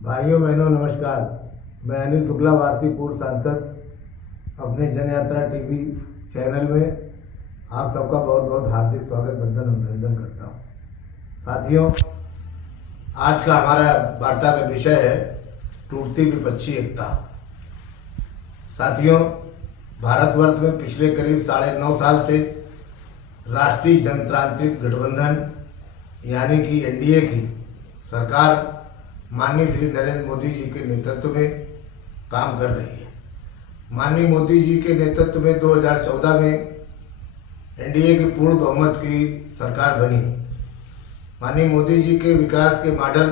भाइयों बहनों नमस्कार। मैं अनिल शुक्ला, भारतीय पूर्व सांसद अपने जनयात्रा टीवी चैनल में आप सबका बहुत बहुत हार्दिक स्वागत, वंदन अभिनंदन करता हूँ। साथियों, आज का हमारा वार्ता का विषय है टूटती विपक्षी एकता। साथियों, भारतवर्ष में पिछले करीब 9.5 साल से राष्ट्रीय जनतांत्रिक गठबंधन यानी कि एनडीए की सरकार माननीय श्री नरेंद्र मोदी जी के नेतृत्व में काम कर रही है। माननीय मोदी जी के नेतृत्व में 2014 में एनडीए की पूर्ण बहुमत की सरकार बनी। माननीय मोदी जी के विकास के मॉडल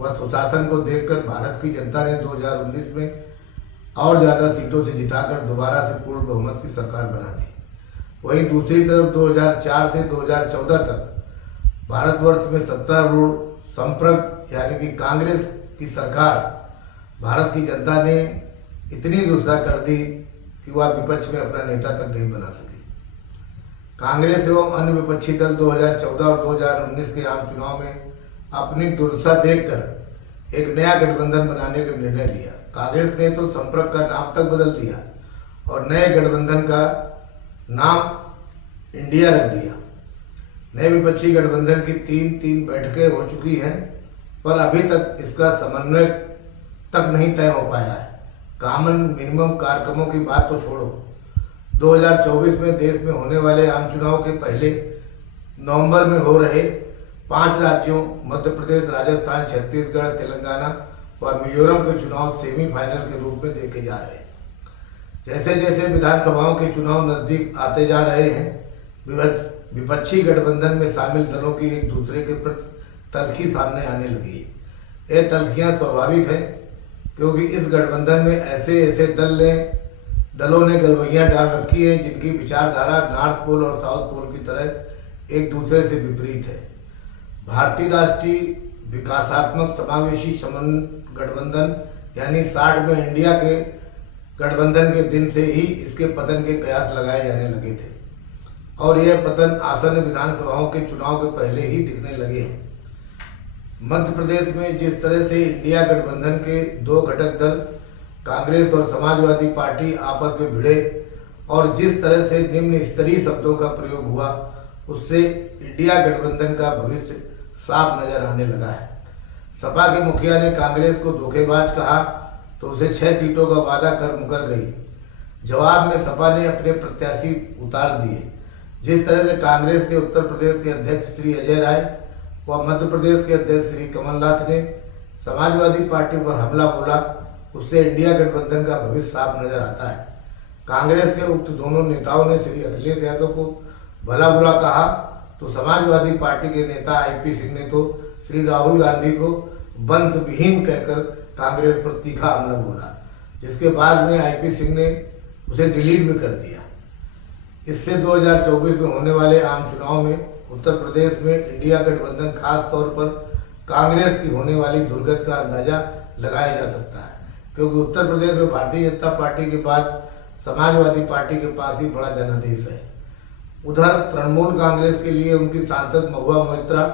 व सुशासन को देखकर भारत की जनता ने 2019 में और ज़्यादा सीटों से जिताकर दोबारा से पूर्ण बहुमत की सरकार बना दी। वहीं दूसरी तरफ 2004 से 2014 तक भारतवर्ष में सत्तारूढ़ संप्रग यानी कि कांग्रेस की सरकार भारत की जनता ने इतनी दुर्दशा कर दी कि वह विपक्ष में अपना नेता तक नहीं बना सकी। कांग्रेस एवं अन्य विपक्षी दल 2014 और 2019 के आम चुनाव में अपनी दुर्दशा देखकर एक नया गठबंधन बनाने का निर्णय लिया। कांग्रेस ने तो संपर्क का नाम तक बदल दिया और नए गठबंधन का नाम इंडिया रख दिया। नए विपक्षी गठबंधन की तीन बैठकें हो चुकी हैं, पर अभी तक इसका समन्वय तक नहीं तय हो पाया है। कॉमन मिनिमम कार्यक्रमों की बात तो छोड़ो, 2024 में देश में होने वाले आम चुनाव के पहले नवंबर में हो रहे 5 राज्यों मध्य प्रदेश, राजस्थान, छत्तीसगढ़, तेलंगाना व मिजोरम के चुनाव सेमीफाइनल के रूप में देखे जा रहे हैं। जैसे जैसे विधानसभाओं के चुनाव नज़दीक आते जा रहे हैं, विपक्षी गठबंधन में शामिल दलों की एक दूसरे के प्रति तल्खी सामने आने लगी है। ये तल्खियाँ स्वाभाविक है, क्योंकि इस गठबंधन में ऐसे दलों ने गलबैयाँ डाल रखी है जिनकी विचारधारा नॉर्थ पोल और साउथ पोल की तरह एक दूसरे से विपरीत है। भारतीय राष्ट्रीय विकासात्मक समावेशी गठबंधन यानी 60 में इंडिया के गठबंधन के दिन से ही इसके पतन के कयास लगाए जाने लगे थे और यह पतन आसन्न विधानसभाओं के चुनाव के पहले ही दिखने लगे हैं। मध्य प्रदेश में जिस तरह से इंडिया गठबंधन के 2 घटक दल कांग्रेस और समाजवादी पार्टी आपस में भिड़े और जिस तरह से निम्न स्तरीय शब्दों का प्रयोग हुआ, उससे इंडिया गठबंधन का भविष्य साफ नजर आने लगा है। सपा के मुखिया ने कांग्रेस को धोखेबाज कहा तो उसे 6 सीटों का वादा कर मुकर गई। जवाब में सपा ने अपने प्रत्याशी उतार दिए। जिस तरह से कांग्रेस के उत्तर प्रदेश के अध्यक्ष श्री अजय राय व मध्य प्रदेश के अध्यक्ष श्री कमलनाथ ने समाजवादी पार्टी पर हमला बोला, उससे इंडिया गठबंधन का भविष्य साफ नजर आता है। कांग्रेस के उक्त दोनों नेताओं ने श्री अखिलेश यादव को भला बुरा कहा तो समाजवादी पार्टी के नेता आईपी सिंह ने तो श्री राहुल गांधी को वंशविहीन कहकर कांग्रेस पर तीखा हमला बोला, जिसके बाद में आईपी सिंह ने उसे डिलीट भी कर दिया। इससे 2024 में होने वाले आम चुनाव में उत्तर प्रदेश में इंडिया गठबंधन खास तौर पर कांग्रेस की होने वाली दुर्गत का अंदाजा लगाया जा सकता है, क्योंकि उत्तर प्रदेश में भारतीय जनता पार्टी के बाद समाजवादी पार्टी के पास ही बड़ा जनादेश है। उधर तृणमूल कांग्रेस के लिए उनकी सांसद महुआ मोइत्रा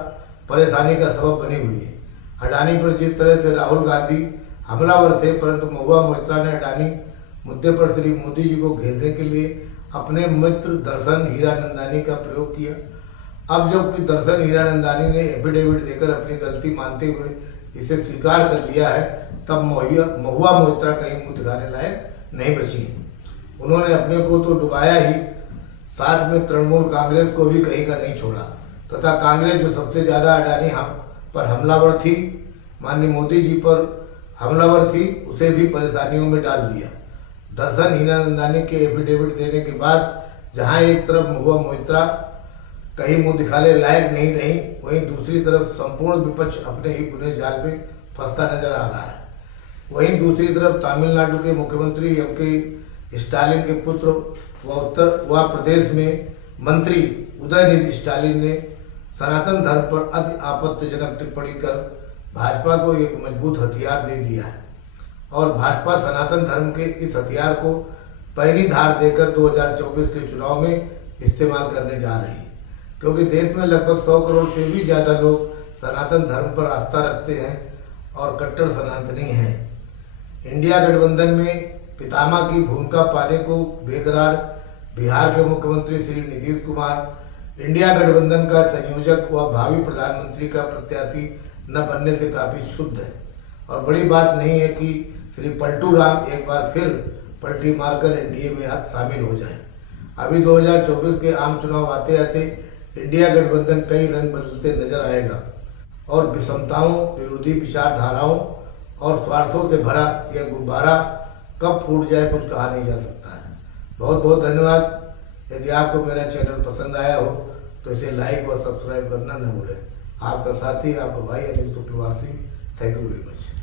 परेशानी का सबब बनी हुई है। अडानी पर जिस तरह से राहुल गांधी हमलावर थे, परंतु महुआ मोइत्रा ने अडानी मुद्दे पर श्री मोदी जी को घेरने के लिए अपने मित्र दर्शन हीरानंदानी का प्रयोग किया। अब जबकि दर्शन हीरानंदानी ने एफिडेविट देकर अपनी गलती मानते हुए इसे स्वीकार कर लिया है, तब महुआ मोइत्रा कहीं मुँह दिखाने लायक नहीं बची है। उन्होंने अपने को तो डुबाया ही, साथ में तृणमूल कांग्रेस को भी कहीं का नहीं छोड़ा तथा कांग्रेस जो सबसे ज़्यादा अडानी पर हमलावर थी, माननीय मोदी जी पर हमलावर थी, उसे भी परेशानियों में डाल दिया। दर्शन हीरानंदानी के एफिडेविट देने के बाद जहां एक तरफ महुआ मोइत्रा कहीं मुंह दिखाने लायक नहीं रही, वहीं दूसरी तरफ संपूर्ण विपक्ष अपने ही बुरे जाल में फंसता नजर आ रहा है। वहीं दूसरी तरफ तमिलनाडु के मुख्यमंत्री एम.के. स्टालिन के पुत्र व प्रदेश में मंत्री उदयनिधि स्टालिन ने सनातन धर्म पर अति आपत्तिजनक टिप्पणी कर भाजपा को एक मजबूत हथियार दे दिया है और भाजपा सनातन धर्म के इस हथियार को पहली धार देकर 2024 के चुनाव में इस्तेमाल करने जा रही है, क्योंकि देश में लगभग 100 करोड़ से भी ज़्यादा लोग सनातन धर्म पर आस्था रखते हैं और कट्टर सनातनी हैं। इंडिया गठबंधन में पितामह की भूमिका पाने को बेकरार बिहार के मुख्यमंत्री श्री नीतीश कुमार, इंडिया गठबंधन का संयोजक व भावी प्रधानमंत्री का प्रत्याशी न बनने से काफ़ी क्षुब्ध है। और बड़ी बात नहीं है कि श्री पलटू राम एक बार फिर पलटी मारकर एनडीए में शामिल हो जाएं। अभी 2024 के आम चुनाव आते आते इंडिया गठबंधन कई रंग बदलते नजर आएगा और विषमताओं, विरोधी विचारधाराओं और स्वार्थों से भरा यह गुब्बारा कब फूट जाए कुछ कहा नहीं जा सकता है। बहुत बहुत धन्यवाद। यदि आपको मेरा चैनल पसंद आया हो तो इसे लाइक व सब्सक्राइब करना न भूलें। आपका साथी, आपका भाई अनिल शुक्लवासी। Thank you very much.